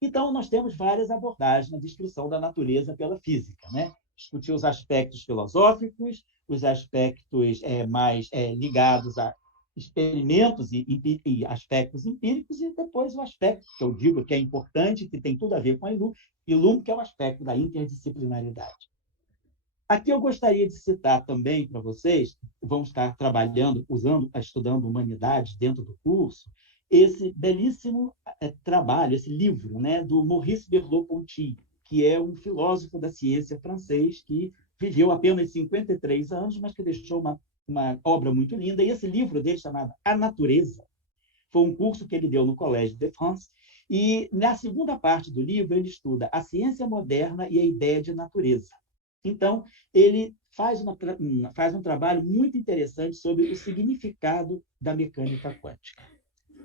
Então, nós temos várias abordagens na descrição da natureza pela física, né? Discutir os aspectos filosóficos, os aspectos mais ligados a experimentos e aspectos empíricos, e depois o aspecto que eu digo que é importante, que tem tudo a ver com a Ilum, que é o aspecto da interdisciplinaridade. Aqui eu gostaria de citar também para vocês, vamos estar trabalhando, estudando humanidades dentro do curso, esse belíssimo trabalho, esse livro, né, do Maurice Merleau-Ponty, que é um filósofo da ciência francês que viveu apenas 53 anos, mas que deixou uma obra muito linda. E esse livro dele, chamado A Natureza, foi um curso que ele deu no Collège de France, e na segunda parte do livro ele estuda a ciência moderna e a ideia de natureza. Então, ele faz um trabalho muito interessante sobre o significado da mecânica quântica.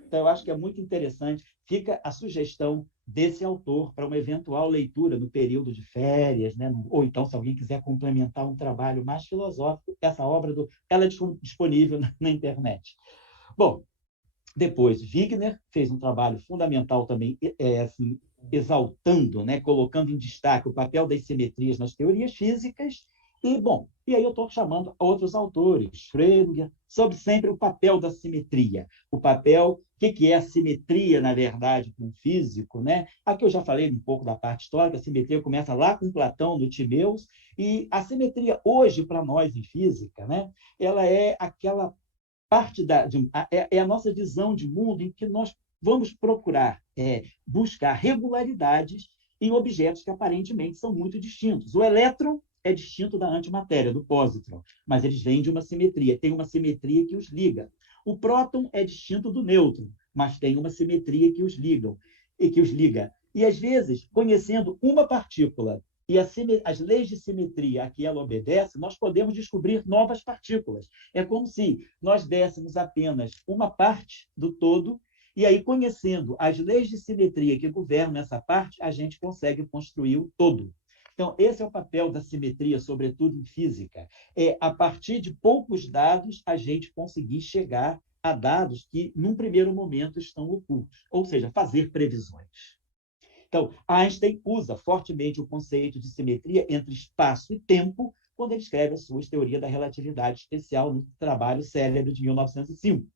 Então, eu acho que é muito interessante. Fica a sugestão desse autor para uma eventual leitura no período de férias, né? Ou então, se alguém quiser complementar um trabalho mais filosófico, essa obra ela é disponível na internet. Bom, depois, Wigner fez um trabalho fundamental também, assim, exaltando, né, colocando em destaque o papel das simetrias nas teorias físicas. E aí eu estou chamando outros autores, Schrödinger, sobre sempre o papel da simetria. O papel, o que é a simetria, na verdade, com o físico, né? Aqui eu já falei um pouco da parte histórica, a simetria começa lá com Platão, no Timeus, e a simetria hoje, para nós em física, né, ela é aquela parte é a nossa visão de mundo em que nós vamos procurar buscar regularidades em objetos que aparentemente são muito distintos. O elétron é distinto da antimatéria, do pósitron, mas eles vêm de uma simetria, tem uma simetria que os liga. O próton é distinto do nêutron, mas tem uma simetria que os liga. E às vezes, conhecendo uma partícula e as leis de simetria a que ela obedece, nós podemos descobrir novas partículas. É como se nós dessemos apenas uma parte do todo, e aí, conhecendo as leis de simetria que governam essa parte, a gente consegue construir o todo. Então, esse é o papel da simetria, sobretudo em física. É, a partir de poucos dados, a gente conseguir chegar a dados que, num primeiro momento, estão ocultos, ou seja, fazer previsões. Então, Einstein usa fortemente o conceito de simetria entre espaço e tempo quando ele escreve a sua teoria da relatividade especial no trabalho célebre de 1905.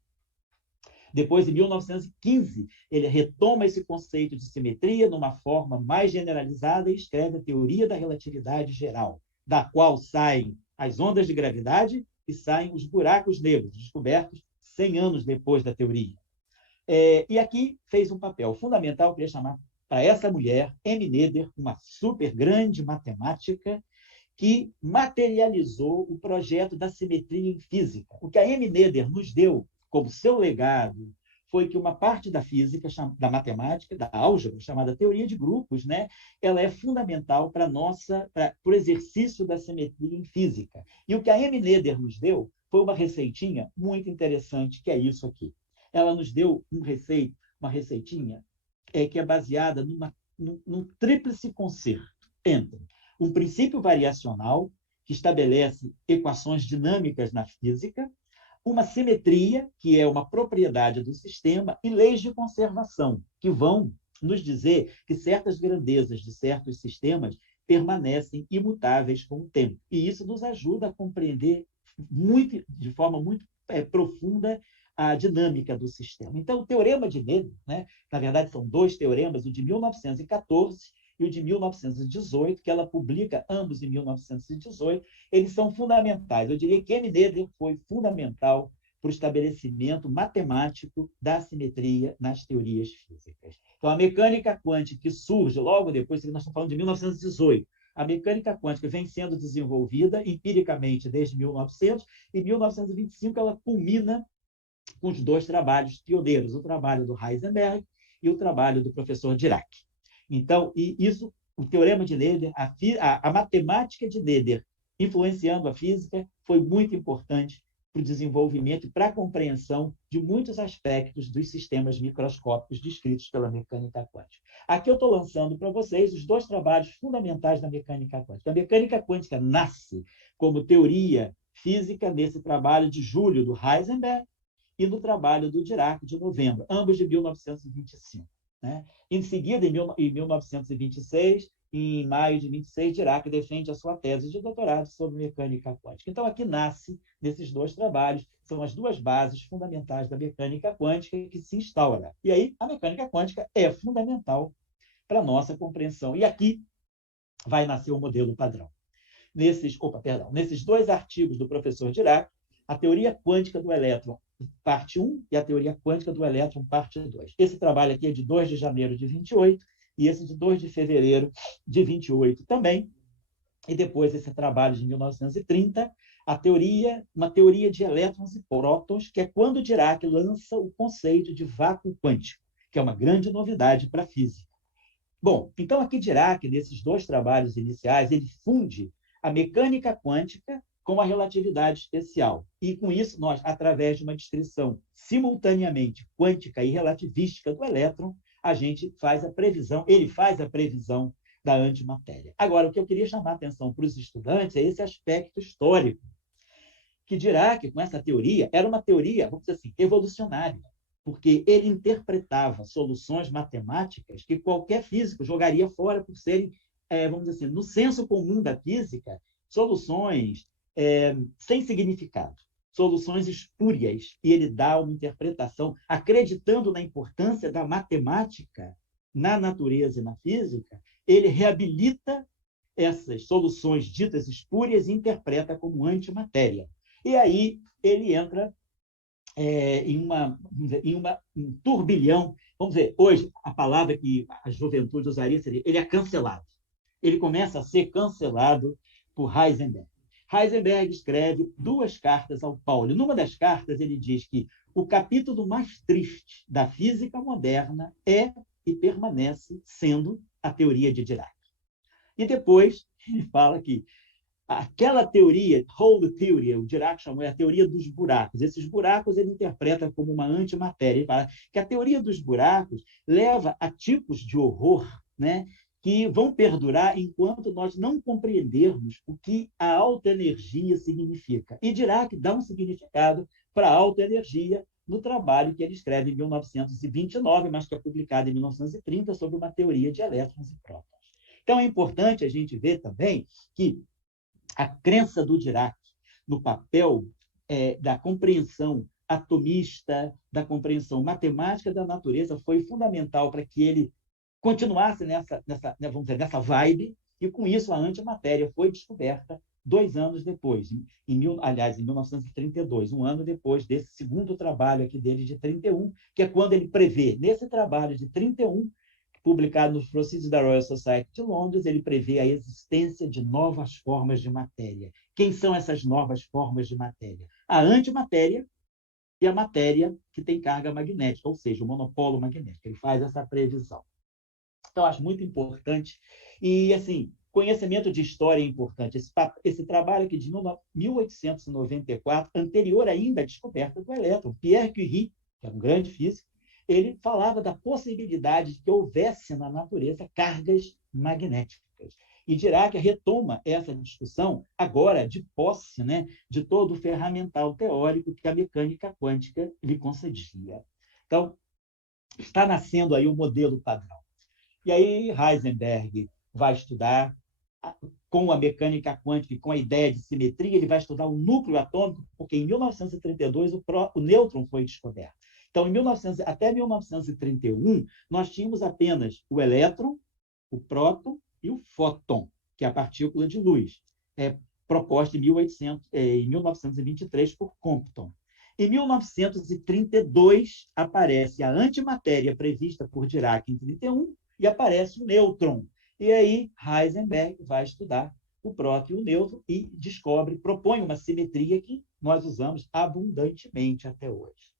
Depois, em 1915, ele retoma esse conceito de simetria numa forma mais generalizada e escreve a teoria da relatividade geral, da qual saem as ondas de gravidade e saem os buracos negros, descobertos 100 anos depois da teoria. E aqui fez um papel fundamental, eu queria chamar para essa mulher, Amy Noether, uma super grande matemática, que materializou o projeto da simetria em física. O que a Amy Noether nos deu como seu legado foi que uma parte da física, da matemática, da álgebra, chamada teoria de grupos, né, ela é fundamental para o exercício da simetria em física. E o que a Amy Noether nos deu foi uma receitinha muito interessante, que é isso aqui. Ela nos deu uma receitinha que é baseada num tríplice concerto entre um princípio variacional, que estabelece equações dinâmicas na física, uma simetria, que é uma propriedade do sistema, e leis de conservação, que vão nos dizer que certas grandezas de certos sistemas permanecem imutáveis com o tempo. E isso nos ajuda a compreender de forma muito profunda a dinâmica do sistema. Então, o teorema de Noether, né, na verdade, são dois teoremas, o de 1914 e o de 1918, que ela publica ambos em 1918, eles são fundamentais. Eu diria que Amy Noether foi fundamental para o estabelecimento matemático da simetria nas teorias físicas. Então, a mecânica quântica que surge logo depois, nós estamos falando de 1918, a mecânica quântica vem sendo desenvolvida empiricamente desde 1900, e em 1925 ela culmina com os dois trabalhos pioneiros, o trabalho do Heisenberg e o trabalho do professor Dirac. Então, o teorema de Noether, a matemática de Noether influenciando a física, foi muito importante para o desenvolvimento e para a compreensão de muitos aspectos dos sistemas microscópicos descritos pela mecânica quântica. Aqui eu estou lançando para vocês os dois trabalhos fundamentais da mecânica quântica. A mecânica quântica nasce como teoria física nesse trabalho de julho do Heisenberg e no trabalho do Dirac, de novembro, ambos de 1925. né? Em seguida, em 1926, em maio de 26, Dirac defende a sua tese de doutorado sobre mecânica quântica. Então, aqui nasce, nesses dois trabalhos, são as duas bases fundamentais da mecânica quântica que se instaura. E aí, a mecânica quântica é fundamental para a nossa compreensão. E aqui vai nascer o modelo padrão. Nesses dois artigos do professor Dirac, a teoria quântica do elétron, parte 1, e a teoria quântica do elétron, parte 2. Esse trabalho aqui é de 2 de janeiro de 28, e esse de 2 de fevereiro de 28 também. E depois esse trabalho de 1930, uma teoria de elétrons e prótons, que é quando Dirac lança o conceito de vácuo quântico, que é uma grande novidade para a física. Bom, então aqui Dirac, nesses dois trabalhos iniciais, ele funde a mecânica quântica com a relatividade especial. E com isso, nós, através de uma descrição simultaneamente quântica e relativística do elétron, a gente faz a previsão, ele faz a previsão da antimatéria. Agora, o que eu queria chamar a atenção para os estudantes é esse aspecto histórico, que Dirac, com essa teoria, era uma teoria, vamos dizer assim, evolucionária, porque ele interpretava soluções matemáticas que qualquer físico jogaria fora por serem, vamos dizer assim, no senso comum da física, soluções sem significado, soluções espúrias, e ele dá uma interpretação, acreditando na importância da matemática na natureza e na física, ele reabilita essas soluções ditas espúrias e interpreta como antimatéria. E aí ele entra em um turbilhão. Vamos dizer, hoje, a palavra que a juventude usaria seria, ele é cancelado. Ele começa a ser cancelado por Heisenberg. Heisenberg escreve 2 cartas ao Pauli. Numa das cartas, ele diz que o capítulo mais triste da física moderna é e permanece sendo a teoria de Dirac. E depois, ele fala que aquela teoria, whole theory, o Dirac chamou a teoria dos buracos. Esses buracos ele interpreta como uma antimatéria. Ele fala que a teoria dos buracos leva a tipos de horror, né, que vão perdurar enquanto nós não compreendermos o que a alta energia significa. E Dirac dá um significado para a alta energia no trabalho que ele escreve em 1929, mas que é publicado em 1930, sobre uma teoria de elétrons e prótons. Então, é importante a gente ver também que a crença do Dirac no papel da compreensão atomista, da compreensão matemática da natureza, foi fundamental para que ele continuasse vamos dizer, nessa vibe, e com isso a antimatéria foi descoberta 2 anos depois, em 1932, um ano depois desse segundo trabalho aqui dele de 31, que é quando ele prevê, nesse trabalho de 31, publicado nos Proceedings da Royal Society de Londres, ele prevê a existência de novas formas de matéria. Quem são essas novas formas de matéria? A antimatéria e a matéria que tem carga magnética, ou seja, o monopolo magnético. Ele faz essa previsão. Então, acho muito importante. E, assim, conhecimento de história é importante. Esse trabalho aqui de 1894, anterior ainda à descoberta do elétron, Pierre Curie, que é um grande físico, ele falava da possibilidade de que houvesse na natureza cargas magnéticas. E Dirac retoma essa discussão agora de posse, né, de todo o ferramental teórico que a mecânica quântica lhe concedia. Então, está nascendo aí o modelo padrão. E aí Heisenberg vai estudar com a mecânica quântica e com a ideia de simetria, ele vai estudar o núcleo atômico, porque em 1932 o nêutron foi descoberto. Então, até 1931, nós tínhamos apenas o elétron, o próton e o fóton, que é a partícula de luz, proposta em 1923 por Compton. Em 1932, aparece a antimatéria prevista por Dirac em 31 e aparece o nêutron. E aí, Heisenberg vai estudar o próton e o nêutron e propõe uma simetria que nós usamos abundantemente até hoje.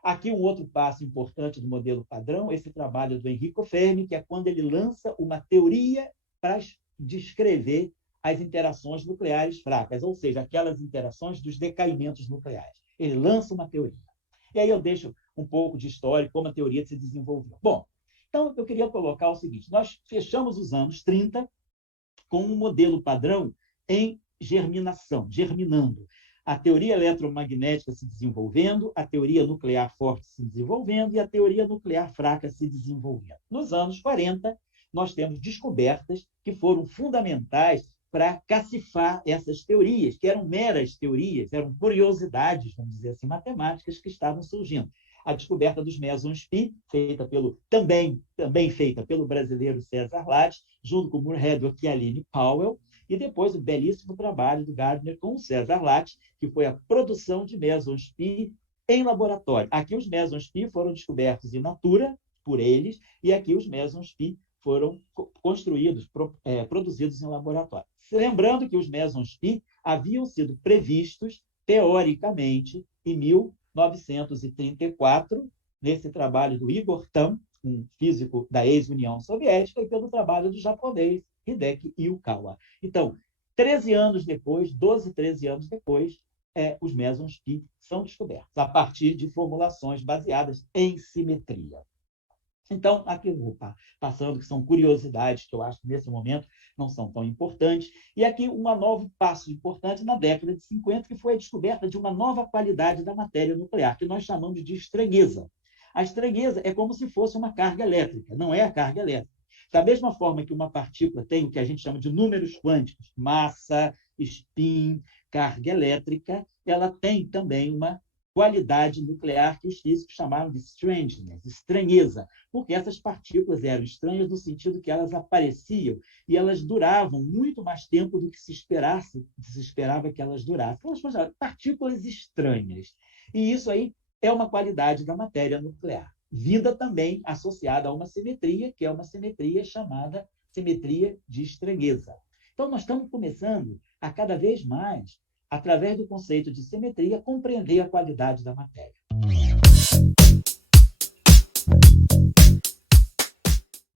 Aqui um outro passo importante do modelo padrão, esse trabalho do Enrico Fermi, que é quando ele lança uma teoria para descrever as interações nucleares fracas, ou seja, aquelas interações dos decaimentos nucleares. Ele lança uma teoria. E aí eu deixo um pouco de história, como a teoria se desenvolveu. Bom, então eu queria colocar o seguinte, nós fechamos os anos 30 com um modelo padrão em germinação, germinando. a teoria eletromagnética se desenvolvendo, a teoria nuclear forte se desenvolvendo e a teoria nuclear fraca se desenvolvendo. Nos anos 40, nós temos descobertas que foram fundamentais para cacifar essas teorias, que eram meras teorias, eram curiosidades, vamos dizer assim, matemáticas que estavam surgindo. A descoberta dos mesons π, também feita pelo brasileiro César Lattes, junto com Moorhead e Aline Powell, e depois o belíssimo trabalho do Gardner com o César Lattes, que foi a produção de mesons π em laboratório. Aqui os mesons π foram descobertos in natura por eles, e aqui os mesons π foram construídos, produzidos em laboratório. Lembrando que os mesons π haviam sido previstos, teoricamente, em 1934, nesse trabalho do Igor Tamm, um físico da ex-União Soviética, e pelo trabalho do japonês Hideki Yukawa. Então, 13 anos depois, 12, 13 anos depois, os mesons π são descobertos, a partir de formulações baseadas em simetria. Então, aqui eu vou passando, que são curiosidades que eu acho que nesse momento não são tão importantes. E aqui um novo passo importante na década de 50, que foi a descoberta de uma nova qualidade da matéria nuclear, que nós chamamos de estranheza. A estranheza é como se fosse uma carga elétrica, não é a carga elétrica. Da mesma forma que uma partícula tem o que a gente chama de números quânticos, massa, spin, carga elétrica, ela tem também uma qualidade nuclear que os físicos chamaram de strangeness, estranheza, porque essas partículas eram estranhas no sentido que elas apareciam e elas duravam muito mais tempo do que se esperava que elas durassem. Então, elas partículas estranhas. E isso aí é uma qualidade da matéria nuclear, vinda também associada a uma simetria, que é uma simetria chamada simetria de estranheza. Então, nós estamos começando a cada vez mais, através do conceito de simetria, compreender a qualidade da matéria.